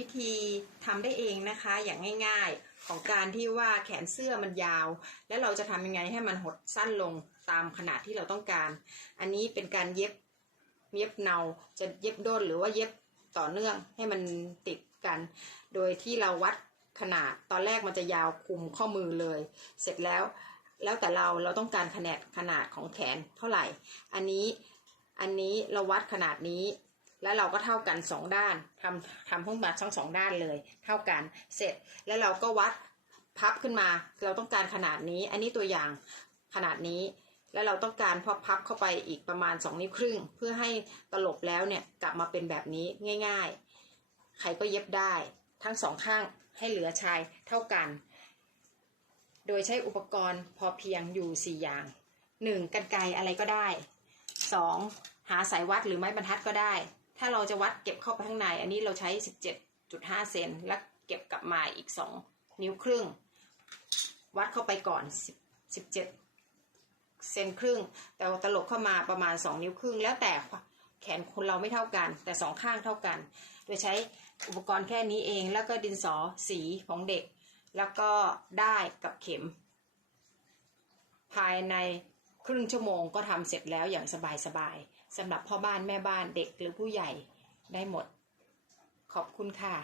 วิธีทำได้เองนะคะอย่างง่าย ๆ ของการที่ว่าแขนเสื้อมันยาว แล้วเราจะทำยังไงให้มันหดสั้นลงตามขนาดที่เราต้องการ อันนี้เป็นการเย็บเย็บเนาจะเย็บด้นหรือว่าเย็บต่อเนื่องให้มันติดกัน โดยที่เราวัดขนาดตอนแรกมันจะยาวคุมข้อมือเลย เสร็จแล้วแล้วแต่เราเราต้องการขนาดขนาดของแขนเท่าไหร่ อันนี้อันนี้เราวัดขนาดนี้ แล้วเราก็เท่ากันสองด้านทำทำทั้งหมดทั้งสองด้านเลย เท่ากันเสร็จแล้วเราก็วัดพับขึ้นมา เราต้องการขนาดนี้ อันนี้ตัวอย่างขนาดนี้ แล้วเราต้องการพอพับเข้าไปอีกประมาณสองนิ้วครึ่ง เพื่อให้ตลบแล้วเนี่ยกลับมาเป็นแบบนี้ง่าย ๆ ใครก็เย็บได้ทั้งสองข้างให้เหลือชายเท่ากัน โดยใช้อุปกรณ์พอเพียงอยู่ 4 อย่าง 1. กันไกอะไรก็ได้ 2. หาสายวัดหรือไม้บรรทัดก็ได้ ถ้าเราจะวัดเก็บเข้าไปข้างใน อันนี้เราใช้ 17.5 เซนและเก็บกลับมาอีก 2 นิ้วครึ่ง วัดเข้าไปก่อน 17 เซนครึ่ง แต่ตลบเข้ามาประมาณ 2 นิ้วครึ่ง แล้วแต่แขนคนเราไม่เท่ากัน แต่สองข้างเท่ากัน โดยใช้อุปกรณ์แค่นี้เอง แล้วก็ดินสอสีของเด็ก แล้วก็ได้กับเข็ม ภายใน ครึ่งชั่วโมงก็ทำเสร็จแล้วอย่างสบายๆสำหรับพ่อบ้านแม่บ้านเด็กหรือผู้ใหญ่ได้หมด ขอบคุณค่ะ